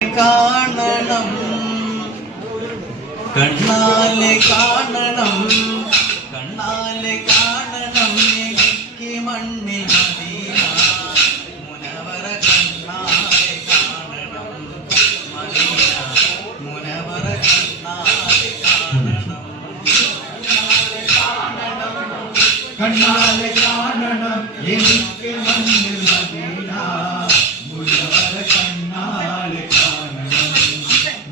കാണണം കണ്ണാലെ കാണണം കണ്ണാലെ കാണണം എനിക്ക് മണ്ണിൽ കണ്ണാലെ കാണണം. എനിക്ക് മണ്ണിൽ മദീന മുനവര കണ്ണാലെ കാണണം.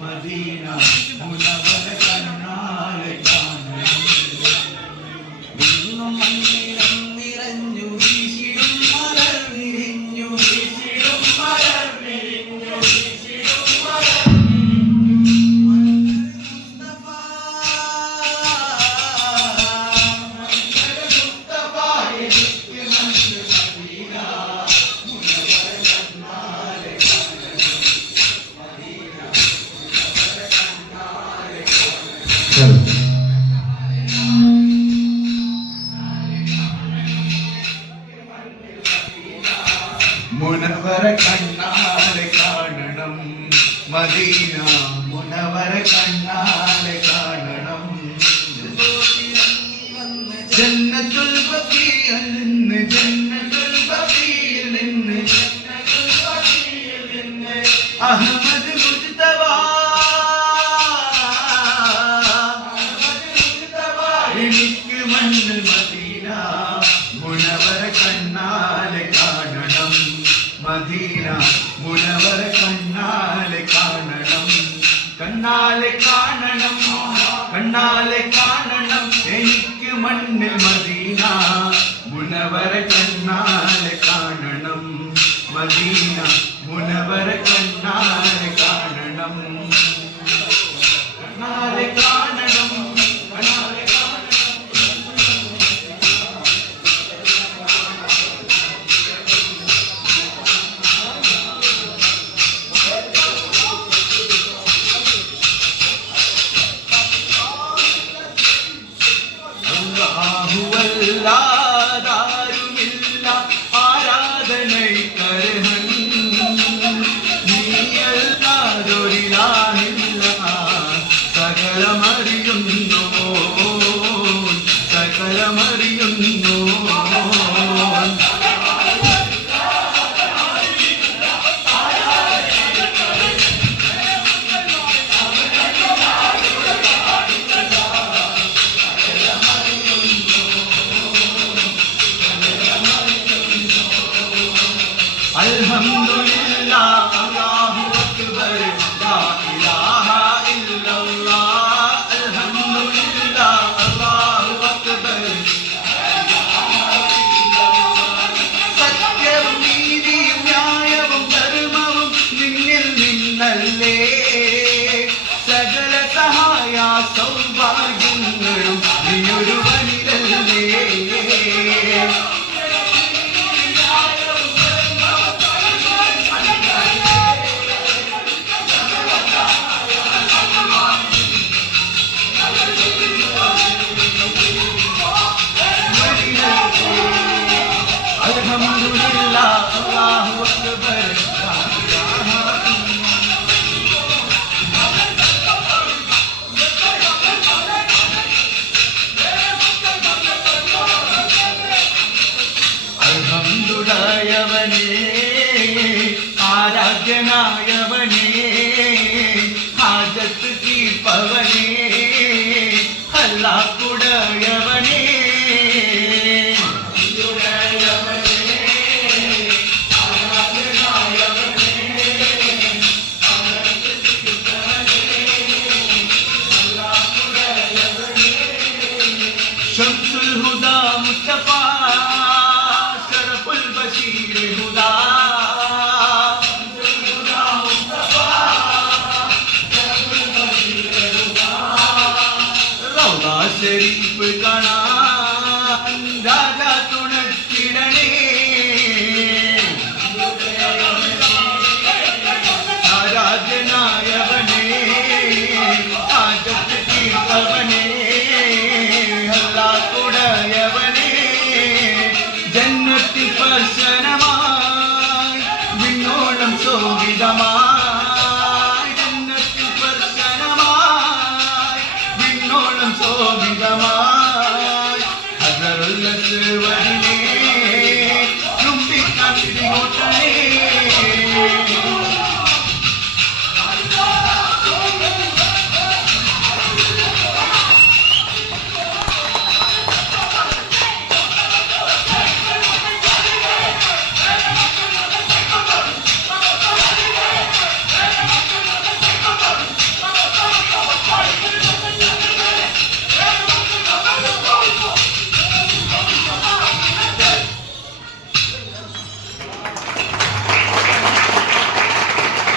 മദീന മുനവര കണ്ണാലെ കാണണം. മദീന മുനവര കണ്ണാലെ കാണണം. ജന്നത്തുൽ ബഖീയിൽ നിന്ന് ജന്നത്തുൽ ബഖീയിൽ നിന്ന് അഹമ്മദ് മുജ്തബ മദീന മുനവര കണ്ണാലെ കാണണം. കണ്ണാലെ കാണണം. കണ്ണാലെ കാണണം. എനിക്ക് മണ്ണിൽ മദീന മുനവര കണ്ണാലെ കാണണം. മദീന നിന്നല്ലേ സകല സഹായ സൗഭാഗ്യങ്ങളും നീയൊരുവനിലല്ലേ அவனே அல்லாஹ் குடயவன் De rip canal.